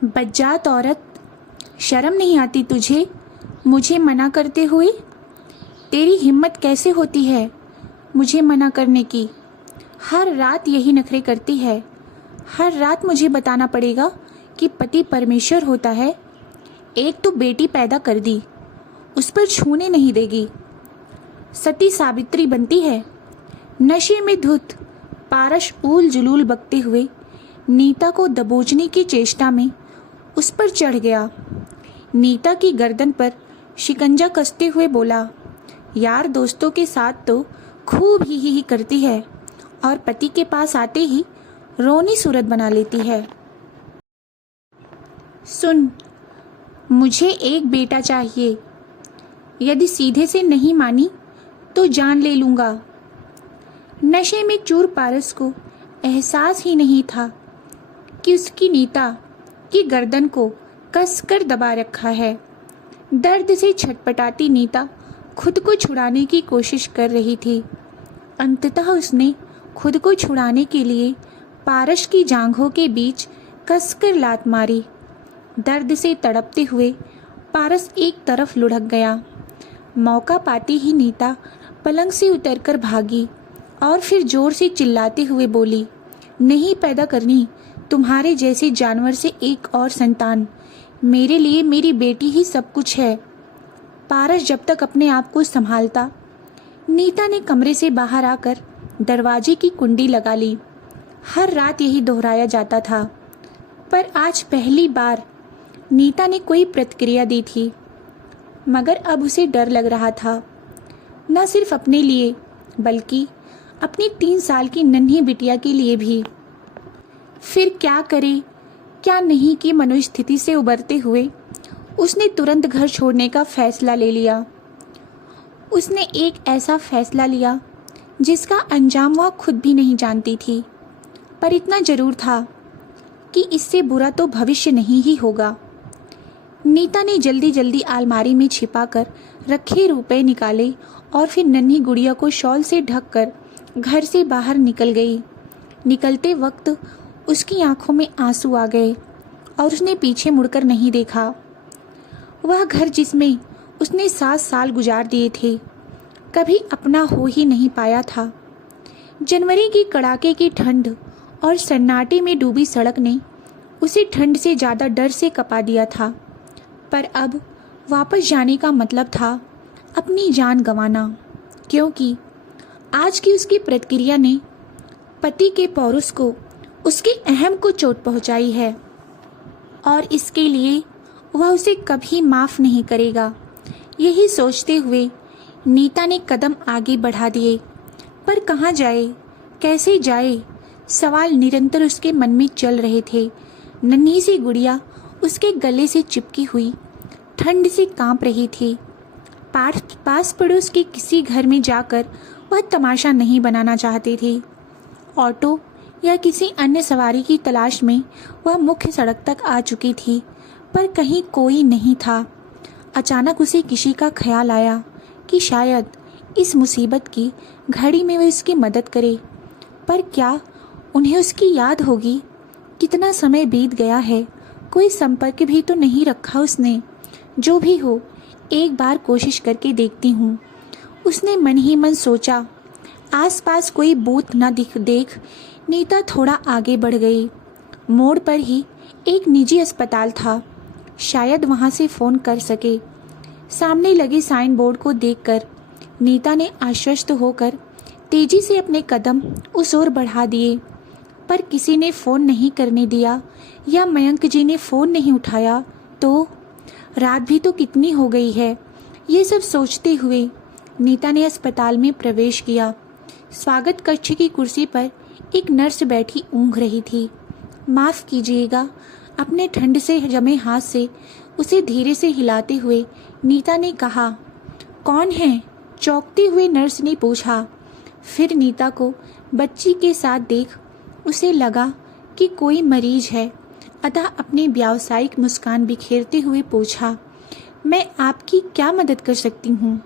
बज्जात औरत, शर्म नहीं आती तुझे मुझे मना करते हुए? तेरी हिम्मत कैसे होती है मुझे मना करने की? हर रात यही नखरे करती है। हर रात मुझे बताना पड़ेगा कि पति परमेश्वर होता है। एक तो बेटी पैदा कर दी, उस पर छूने नहीं देगी। सती सावित्री बनती है। नशे में धुत पारस ऊल जुलूल बकते हुए नीता को दबोचने की चेष्टा में उस पर चढ़ गया। नीता की गर्दन पर शिकंजा कसते हुए बोला, यार दोस्तों के साथ तो खूब ही करती है और पति के पास आते ही रोनी सूरत बना लेती है। सुन, मुझे एक बेटा चाहिए। यदि सीधे से नहीं मानी तो जान ले लूँगा। नशे में चूर पारस को एहसास ही नहीं था कि उसकी नीता की गर्दन को कसकर दबा रखा है। दर्द से छटपटाती नीता खुद को छुड़ाने की कोशिश कर रही थी। अंततः उसने खुद को छुड़ाने के लिए पारस की जांघों के बीच कसकर लात मारी। दर्द से तड़पते हुए पारस एक तरफ लुढ़क गया। मौका पाती ही नीता पलंग से उतरकर भागी और फिर जोर से चिल्लाते हुए बोली, नहीं पैदा करनी तुम्हारे जैसे जानवर से एक और संतान। मेरे लिए मेरी बेटी ही सब कुछ है। पारस जब तक अपने आप को संभालता, नीता ने कमरे से बाहर आकर दरवाजे की कुंडी लगा ली। हर रात यही दोहराया जाता था, पर आज पहली बार नीता ने कोई प्रतिक्रिया दी थी। मगर अब उसे डर लग रहा था, न सिर्फ अपने लिए बल्कि अपनी 3 साल की नन्ही बिटिया के लिए भी। फिर क्या करे क्या नहीं की मनोस्थिति से उबरते हुए उसने तुरंत घर छोड़ने का फैसला ले लिया। उसने एक ऐसा फैसला लिया जिसका अंजाम वह खुद भी नहीं जानती थी, पर इतना जरूर था कि इससे बुरा तो भविष्य नहीं ही होगा। नीता ने जल्दी जल्दी अलमारी में छिपाकर रखे रुपए निकाले और फिर नन्ही गुड़िया को शॉल से ढककर घर से बाहर निकल गई। निकलते वक्त उसकी आंखों में आंसू आ गए और उसने पीछे मुड़कर नहीं देखा। वह घर जिसमें उसने 7 साल गुजार दिए थे कभी अपना हो ही नहीं पाया था। जनवरी की कड़ाके की ठंड और सन्नाटे में डूबी सड़क ने उसे ठंड से ज़्यादा डर से कपा दिया था, पर अब वापस जाने का मतलब था अपनी जान गंवाना, क्योंकि आज की उसकी प्रतिक्रिया ने पति के पौरुष को, उसके अहम को चोट पहुंचाई है और इसके लिए वह उसे कभी माफ़ नहीं करेगा। यही सोचते हुए नीता ने कदम आगे बढ़ा दिए, पर कहाँ जाए, कैसे जाए, सवाल निरंतर उसके मन में चल रहे थे। नन्ही सी गुड़िया उसके गले से चिपकी हुई ठंड से कांप रही थी। पास पड़ोस के किसी घर में जाकर वह तमाशा नहीं बनाना चाहती थी। ऑटो या किसी अन्य सवारी की तलाश में वह मुख्य सड़क तक आ चुकी थी, पर कहीं कोई नहीं था। अचानक उसे किसी का ख्याल आया कि शायद इस मुसीबत की घड़ी में वह उसकी मदद करे, पर क्या उन्हें उसकी याद होगी? कितना समय बीत गया है, कोई संपर्क भी तो नहीं रखा उसने। जो भी हो, एक बार कोशिश करके देखती हूँ, उसने मन ही मन सोचा। आसपास कोई बूथ न देख नीता थोड़ा आगे बढ़ गई। मोड़ पर ही एक निजी अस्पताल था, शायद वहाँ से फ़ोन कर सके। सामने लगे साइन बोर्ड को देखकर नीता ने आश्वस्त होकर तेजी से अपने कदम उस ओर बढ़ा दिए, पर किसी ने फ़ोन नहीं करने दिया या मयंक जी ने फ़ोन नहीं उठाया तो रात भी तो कितनी हो गई है। ये सब सोचते हुए नीता ने अस्पताल में प्रवेश किया। स्वागत कक्ष की कुर्सी पर एक नर्स बैठी ऊँघ रही थी। माफ़ कीजिएगा, अपने ठंड से जमे हाथ से उसे धीरे से हिलाते हुए नीता ने कहा। कौन है? चौंकते हुए नर्स ने पूछा। फिर नीता को बच्ची के साथ देख उसे लगा कि कोई मरीज है, अतः अपनी व्यावसायिक मुस्कान बिखेरते हुए पूछा, मैं आपकी क्या मदद कर सकती हूँ?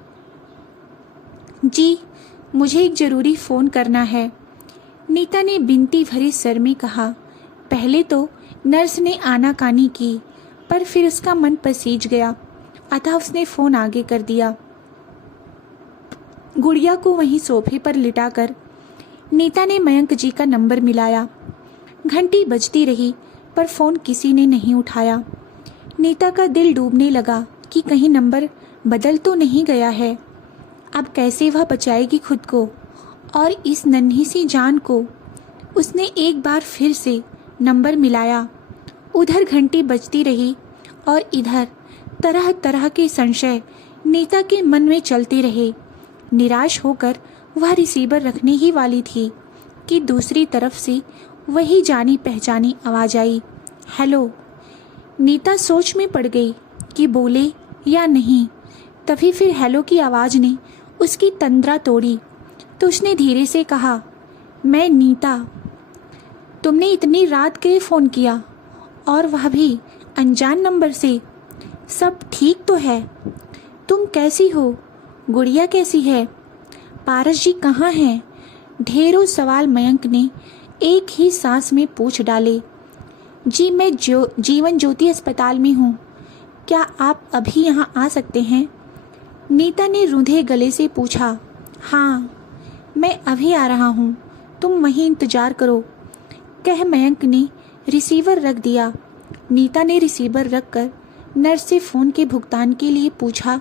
जी, मुझे एक ज़रूरी फ़ोन करना है, नीता ने बिनती भरे स्वर में कहा। पहले तो नर्स ने आनाकानी की, पर फिर उसका मन पसीज गया, अतः उसने फ़ोन आगे कर दिया। गुड़िया को वहीं सोफे पर लिटाकर नीता ने मयंक जी का नंबर मिलाया। घंटी बजती रही, पर फ़ोन किसी ने नहीं उठाया। नीता का दिल डूबने लगा कि कहीं नंबर बदल तो नहीं गया है। अब कैसे वह बचाएगी खुद को और इस नन्ही सी जान को। उसने एक बार फिर से नंबर मिलाया। उधर घंटी बजती रही और इधर तरह तरह के संशय नीता के मन में चलते रहे। निराश होकर वह रिसीवर रखने ही वाली थी कि दूसरी तरफ से वही जानी पहचानी आवाज़ आई, हेलो। नीता सोच में पड़ गई कि बोले या नहीं। तभी फिर हेलो की आवाज़ ने उसकी तंद्रा तोड़ी, तो उसने धीरे से कहा, मैं नीता। तुमने इतनी रात के फ़ोन किया और वह भी अनजान नंबर से। सब ठीक तो है? तुम कैसी हो? गुड़िया कैसी है? पारस जी कहाँ हैं? ढेरों सवाल मयंक ने एक ही सांस में पूछ डाले। जी मैं जीवन ज्योति अस्पताल में हूँ, क्या आप अभी यहाँ आ सकते हैं? नीता ने रूंधे गले से पूछा। हाँ, मैं अभी आ रहा हूँ, तुम वहीं इंतज़ार करो, कह मयंक ने रिसीवर रख दिया। नीता ने रिसीवर रखकर नर्स से फ़ोन के भुगतान के लिए पूछा,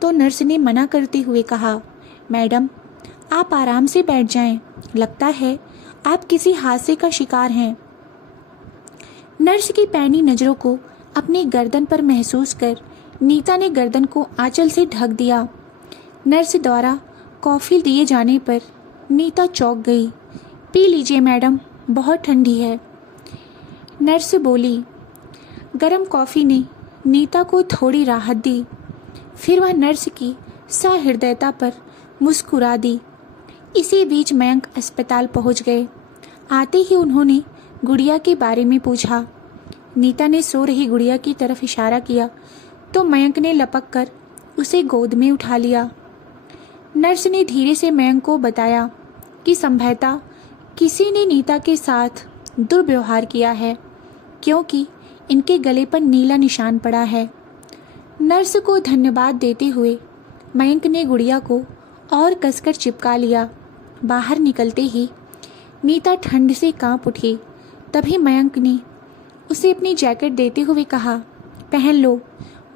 तो नर्स ने मना करते हुए कहा, मैडम आप आराम से बैठ जाएं, लगता है आप किसी हादसे का शिकार हैं। नर्स की पैनी नज़रों को अपनी गर्दन पर महसूस कर नीता ने गर्दन को आंचल से ढक दिया। नर्स द्वारा कॉफ़ी दिए जाने पर नीता चौंक गई। पी लीजिए मैडम, बहुत ठंडी है। नर्स बोली। गरम कॉफ़ी ने नीता को थोड़ी राहत दी। फिर वह नर्स की सहृदयता पर मुस्कुरा दी। इसी बीच मयंक अस्पताल पहुंच गए। आते ही उन्होंने गुड़िया के बारे में पूछा। नीता ने सो रही गुड़िया की तरफ इशारा किया, तो मयंक ने लपक कर उसे गोद में उठा लिया। नर्स ने धीरे से मयंक को बताया कि संभवतः किसी ने नीता के साथ दुर्व्यवहार किया है, क्योंकि इनके गले पर नीला निशान पड़ा है। नर्स को धन्यवाद देते हुए मयंक ने गुड़िया को और कसकर चिपका लिया। बाहर निकलते ही नीता ठंड से कांप उठी। तभी मयंक ने उसे अपनी जैकेट देते हुए कहा, पहन लो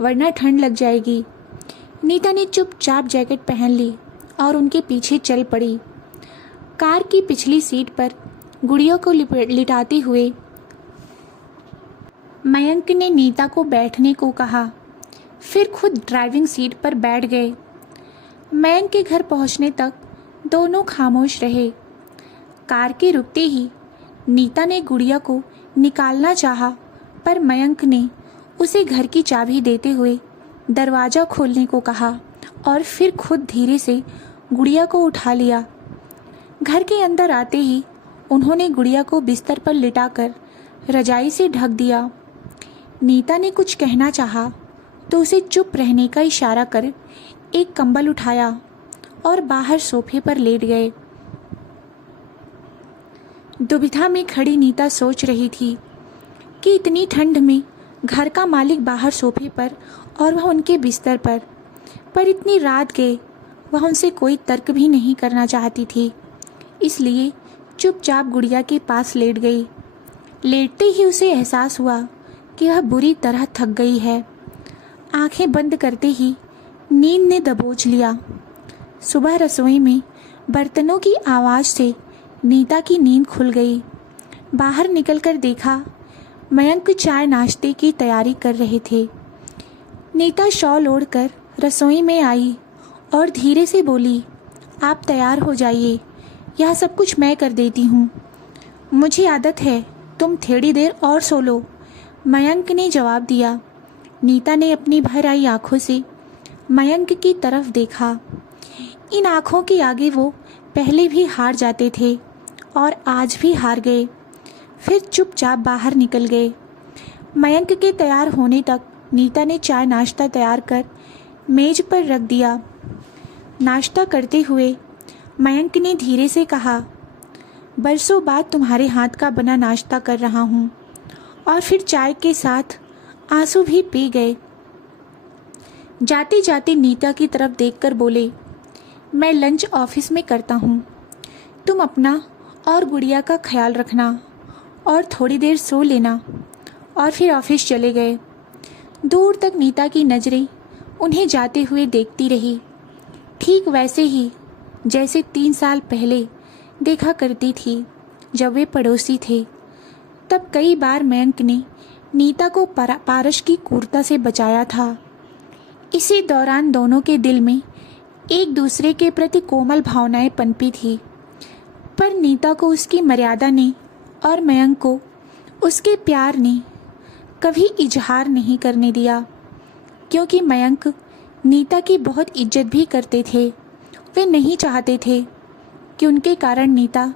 वरना ठंड लग जाएगी। नीता ने चुपचाप जैकेट पहन ली और उनके पीछे चल पड़ी। कार की पिछली सीट पर गुड़िया को लिटाते हुए मयंक ने नीता को बैठने को कहा, फिर खुद ड्राइविंग सीट पर बैठ गए। मयंक के घर पहुंचने तक दोनों खामोश रहे। कार के रुकते ही नीता ने गुड़िया को निकालना चाहा, पर मयंक ने उसे घर की चाबी देते हुए दरवाज़ा खोलने को कहा और फिर खुद धीरे से गुड़िया को उठा लिया। घर के अंदर आते ही उन्होंने गुड़िया को बिस्तर पर लिटाकर रजाई से ढक दिया। नीता ने कुछ कहना चाहा, तो उसे चुप रहने का इशारा कर एक कंबल उठाया और बाहर सोफे पर लेट गए। दुविधा में खड़ी नीता सोच रही थी कि इतनी ठंड में घर का मालिक बाहर सोफे पर और वह उनके बिस्तर पर इतनी रात गए। वह उनसे कोई तर्क भी नहीं करना चाहती थी, इसलिए चुपचाप गुड़िया के पास लेट गई। लेटते ही उसे एहसास हुआ कि वह बुरी तरह थक गई है। आंखें बंद करते ही नींद ने दबोच लिया। सुबह रसोई में बर्तनों की आवाज़ से नीता की नींद खुल गई। बाहर निकलकर देखा मयंक चाय नाश्ते की तैयारी कर रहे थे। नीता शॉल ओढ़कर रसोई में आई और धीरे से बोली, आप तैयार हो जाइए, यह सब कुछ मैं कर देती हूँ। मुझे आदत है, तुम थोड़ी देर और सो लो, मयंक ने जवाब दिया। नीता ने अपनी भर आई आँखों से मयंक की तरफ देखा। इन आँखों के आगे वो पहले भी हार जाते थे और आज भी हार गए। फिर चुपचाप बाहर निकल गए। मयंक के तैयार होने तक नीता ने चाय नाश्ता तैयार कर मेज पर रख दिया। नाश्ता करते हुए मयंक ने धीरे से कहा, बरसों बाद तुम्हारे हाथ का बना नाश्ता कर रहा हूँ और फिर चाय के साथ आंसू भी पी गए। जाते जाते नीता की तरफ देखकर बोले, मैं लंच ऑफिस में करता हूँ, तुम अपना और गुड़िया का ख्याल रखना और थोड़ी देर सो लेना। और फिर ऑफिस चले गए। दूर तक नीता की नज़रें उन्हें जाते हुए देखती रही, ठीक वैसे ही जैसे 3 साल पहले देखा करती थी जब वे पड़ोसी थे। तब कई बार मयंक ने नीता को पारस की क्रूरता से बचाया था। इसी दौरान दोनों के दिल में एक दूसरे के प्रति कोमल भावनाएं पनपी थी, पर नीता को उसकी मर्यादा ने और मयंक को उसके प्यार ने कभी इजहार नहीं करने दिया, क्योंकि मयंक नीता की बहुत इज्जत भी करते थे। वे नहीं चाहते थे कि उनके कारण नीता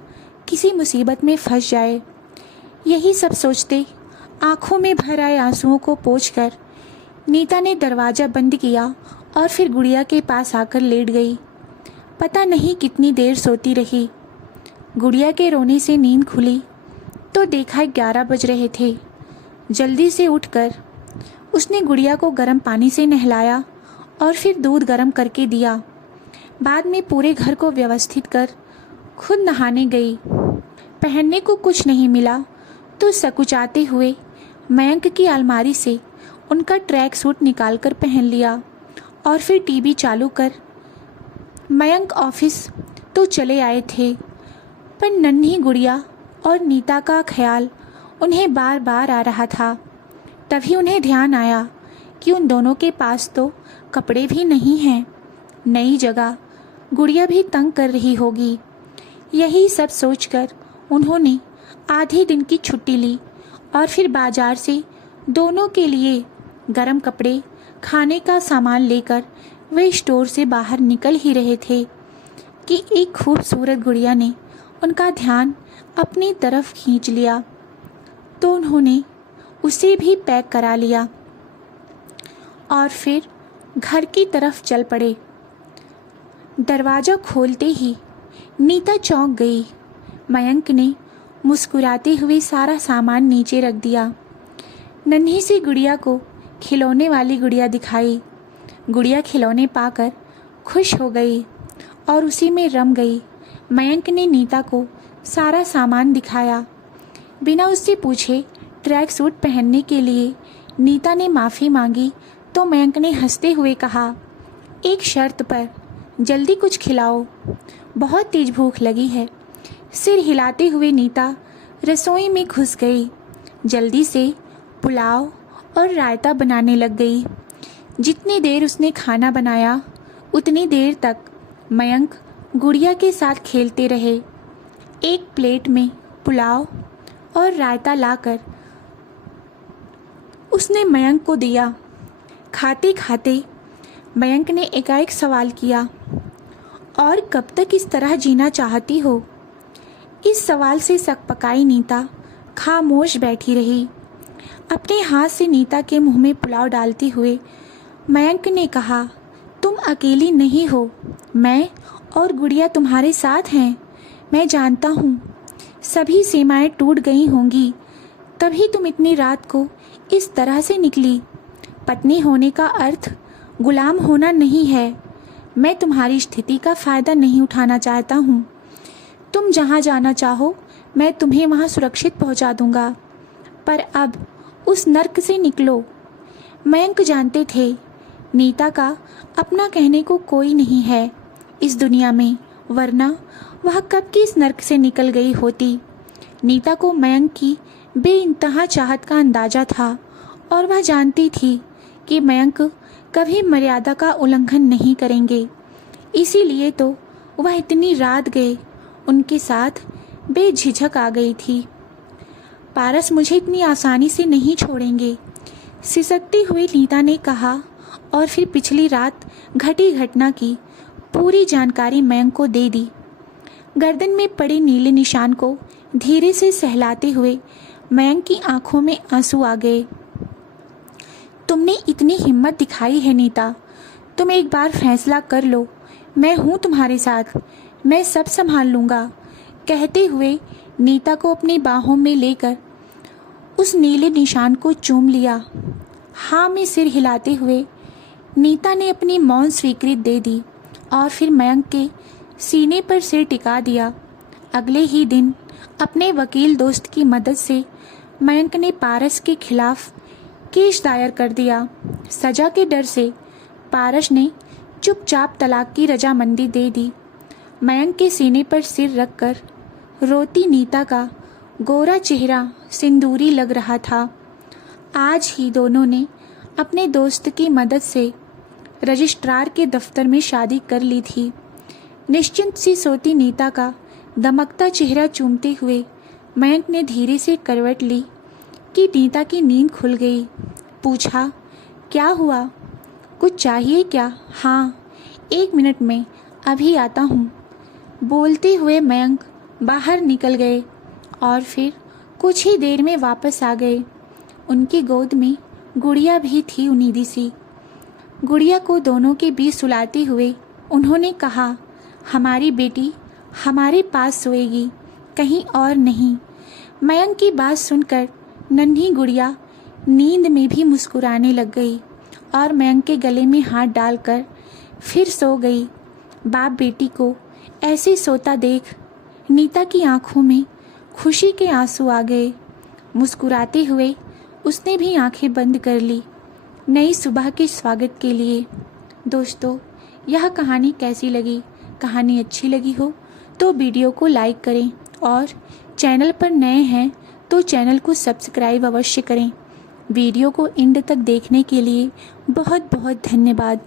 किसी मुसीबत में फंस जाए। यही सब सोचते आंखों में भर आए आंसुओं को पोंछकर नीता ने दरवाज़ा बंद किया और फिर गुड़िया के पास आकर लेट गई। पता नहीं कितनी देर सोती रही। गुड़िया के रोने से नींद खुली तो देखा 11 बज रहे थे। जल्दी से उठकर उसने गुड़िया को गर्म पानी से नहलाया और फिर दूध गर्म करके दिया। बाद में पूरे घर को व्यवस्थित कर खुद नहाने गई। पहनने को कुछ नहीं मिला तो सकुचाते हुए मयंक की अलमारी से उनका ट्रैक सूट निकाल कर पहन लिया और फिर टीवी चालू कर मयंक ऑफिस तो चले आए थे, पर नन्ही गुड़िया और नीता का ख्याल उन्हें बार बार आ रहा था। तभी उन्हें ध्यान आया कि उन दोनों के पास तो कपड़े भी नहीं हैं। नई जगह, गुड़िया भी तंग कर रही होगी। यही सब सोचकर उन्होंने आधे दिन की छुट्टी ली और फिर बाजार से दोनों के लिए गरम कपड़े, खाने का सामान लेकर वे स्टोर से बाहर निकल ही रहे थे कि एक खूबसूरत गुड़िया ने उनका ध्यान अपनी तरफ खींच लिया, तो उन्होंने उसे भी पैक करा लिया और फिर घर की तरफ चल पड़े। दरवाज़ा खोलते ही नीता चौंक गई। मयंक ने मुस्कुराते हुए सारा सामान नीचे रख दिया। नन्ही सी गुड़िया को खिलौने वाली गुड़िया दिखाई। गुड़िया खिलौने पाकर खुश हो गई और उसी में रम गई। मयंक ने नीता को सारा सामान दिखाया। बिना उससे पूछे ट्रैक सूट पहनने के लिए नीता ने माफ़ी मांगी तो मयंक ने हंसते हुए कहा, एक शर्त पर, जल्दी कुछ खिलाओ, बहुत तेज भूख लगी है। सिर हिलाते हुए नीता रसोई में घुस गई। जल्दी से पुलाव और रायता बनाने लग गई। जितनी देर उसने खाना बनाया उतनी देर तक मयंक गुड़िया के साथ खेलते रहे। एक प्लेट में पुलाव और रायता लाकर उसने मयंक को दिया। खाते खाते मयंक ने एकाएक सवाल किया, और कब तक इस तरह जीना चाहती हो? इस सवाल से सकपकाई नीता खामोश बैठी रही। अपने हाथ से नीता के मुंह में पुलाव डालते हुए मयंक ने कहा, तुम अकेली नहीं हो, मैं और गुड़िया तुम्हारे साथ हैं। मैं जानता हूँ सभी सीमाएं टूट गई होंगी, तभी तुम इतनी रात को इस तरह से निकली। पत्नी होने का अर्थ गुलाम होना नहीं है। मैं तुम्हारी स्थिति का फ़ायदा नहीं उठाना चाहता हूँ। तुम जहाँ जाना चाहो मैं तुम्हें वहाँ सुरक्षित पहुँचा दूँगा, पर अब उस नर्क से निकलो। मयंक जानते थे नीता का अपना कहने को कोई नहीं है इस दुनिया में, वरना वह कब की इस नर्क से निकल गई होती। नीता को मयंक की बेइंतहा चाहत का अंदाज़ा था और वह जानती थी कि मयंक कभी मर्यादा का उल्लंघन नहीं करेंगे। इसीलिए तो वह इतनी रात गए उनके साथ बेझिझक आ गई थी। पारस मुझे इतनी आसानी से नहीं छोड़ेंगे, सिसकती हुई नीता ने कहा और फिर पिछली रात घटी घटना की पूरी जानकारी मयंक को दे दी। गर्दन में पड़े नीले निशान को धीरे से सहलाते हुए मयंक की आंखों में आंसू आ गए। तुमने इतनी हिम्मत दिखाई है नीता, तुम एक बार फैसला कर लो। मैं हूँ तुम्हारे साथ, मैं सब संभाल लूँगा। कहते हुए नीता को अपनी बाहों में लेकर उस नीले निशान को चूम लिया। हाँ में सिर हिलाते हुए नीता ने अपनी मौन स्वीकृति दे दी और फिर मयंक के सीने पर सिर टिका दिया। अगले ही दिन अपने वकील दोस्त की मदद से मयंक ने पारस के खिलाफ केस दायर कर दिया। सजा के डर से पारस ने चुपचाप तलाक की रजामंदी दे दी। मयंक के सीने पर सिर रखकर रोती नीता का गोरा चेहरा सिंदूरी लग रहा था। आज ही दोनों ने अपने दोस्त की मदद से रजिस्ट्रार के दफ्तर में शादी कर ली थी। निश्चिंत सी सोती नीता का दमकता चेहरा चूमते हुए मयंक ने धीरे से करवट ली कि नीता की नींद खुल गई। पूछा, क्या हुआ? कुछ चाहिए क्या? हाँ, 1 मिनट में अभी आता हूँ। बोलते हुए मयंक बाहर निकल गए और फिर कुछ ही देर में वापस आ गए। उनकी गोद में गुड़िया भी थी उनीदी सी। गुड़िया को दोनों के बीच सुलाते हुए उन्होंने कहा, हमारी बेटी हमारे पास सोएगी, कहीं और नहीं। मयंक की बात सुनकर नन्ही गुड़िया नींद में भी मुस्कुराने लग गई और मयंक के गले में हाथ डालकर फिर सो गई। बाप बेटी को ऐसे सोता देख नीता की आंखों में खुशी के आंसू आ गए। मुस्कुराते हुए उसने भी आंखें बंद कर ली नई सुबह के स्वागत के लिए। दोस्तों, यह कहानी कैसी लगी? कहानी अच्छी लगी हो तो वीडियो को लाइक करें और चैनल पर नए हैं तो चैनल को सब्सक्राइब अवश्य करें। वीडियो को एंड तक देखने के लिए बहुत बहुत धन्यवाद।